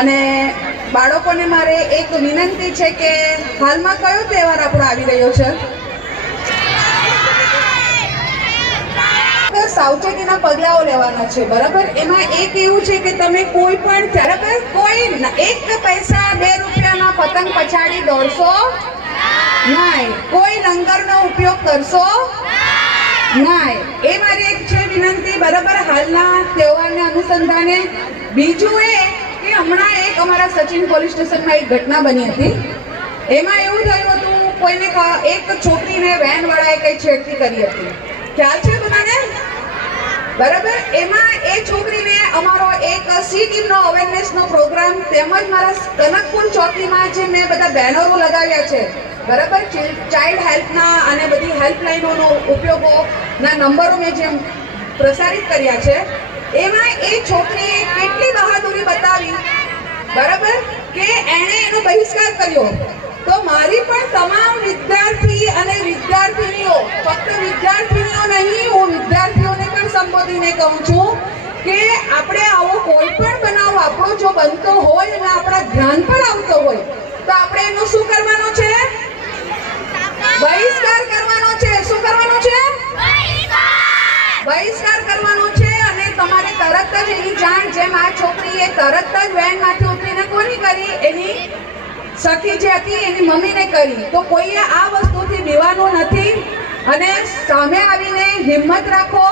અને બાળકોને મારે એક વિનંતી છે કે હાલમાં કયો તહેવાર આપણો આવી રહ્યો છે? સાવચેતીના પગલાઓ લેવાના છે, બરાબર? એમાં એક એવું છે કે તમે કોઈ પણ બરાબર કોઈ 1 પૈસા 2 રૂપિયાના પતંગ પછાડી દોડશો નહીં, કોઈ લંગરનો ઉપયોગ કરશો નહીં, એ મારી એક છે વિનંતી, બરાબર? હાલના તહેવારને અનુસંધાને. બીજું એ કે હમણાં એક અમારા સચિન પોલીસ સ્ટેશનમાં એક ઘટના બની હતી. એમાં એવું થયું હતું, કોઈને એક છોકરીને વેન વાળાએ કઈ છેડતી કરી હતી. ખ્યાલ છે તમને? બરાબર. એમાં એ છોકરીને અમારો એક સી ટીમનો અવેરનેસનો પ્રોગ્રામ તેમજ મારા કનકપુર ચોકીમાં જે મેં બધા બેનરો લગાવ્યા છે, બરાબર, ચાઇલ્ડ હેલ્પના અને બધી હેલ્પલાઇનોનો ઉપયોગોના નંબરો મેં જેમ પ્રસારિત કર્યા છે, એમાં એ છોકરીએ કેટલી બહાદુરી બતાવી, બરાબર, કે એણે એનો બહિષ્કાર કર્યો. તો મારી પણ તમામ વિદ્યાર્થી અને વિદ્યાર્થીનીઓ, ફક્ત વિદ્યાર્થીનીઓ નહીં, હું વિદ્યાર્થીઓને પણ સંબોધીને કહું છું કે આપણે આવો કોઈ પણ બનાવ આપણો જો બનતો હોય અને આપણા ધ્યાન પર આવતો હોય તો આપણે એનો શું કરવાનો છે? બહિષ્કાર કરવાનો છે. શું કરવાનો છે? બહિષ્કાર કરવાનો છે. અને તમારે તરત જ એની જાણ, જેમ આ છોકરીએ તરત જ વેનમાંથી ઉતરીને કોની કરી? એની સખી જે હતી એની મમ્મીને કરી. તો કોઈએ આ વસ્તુથી બીવાનું નથી અને સામે આવીને હિંમત રાખો.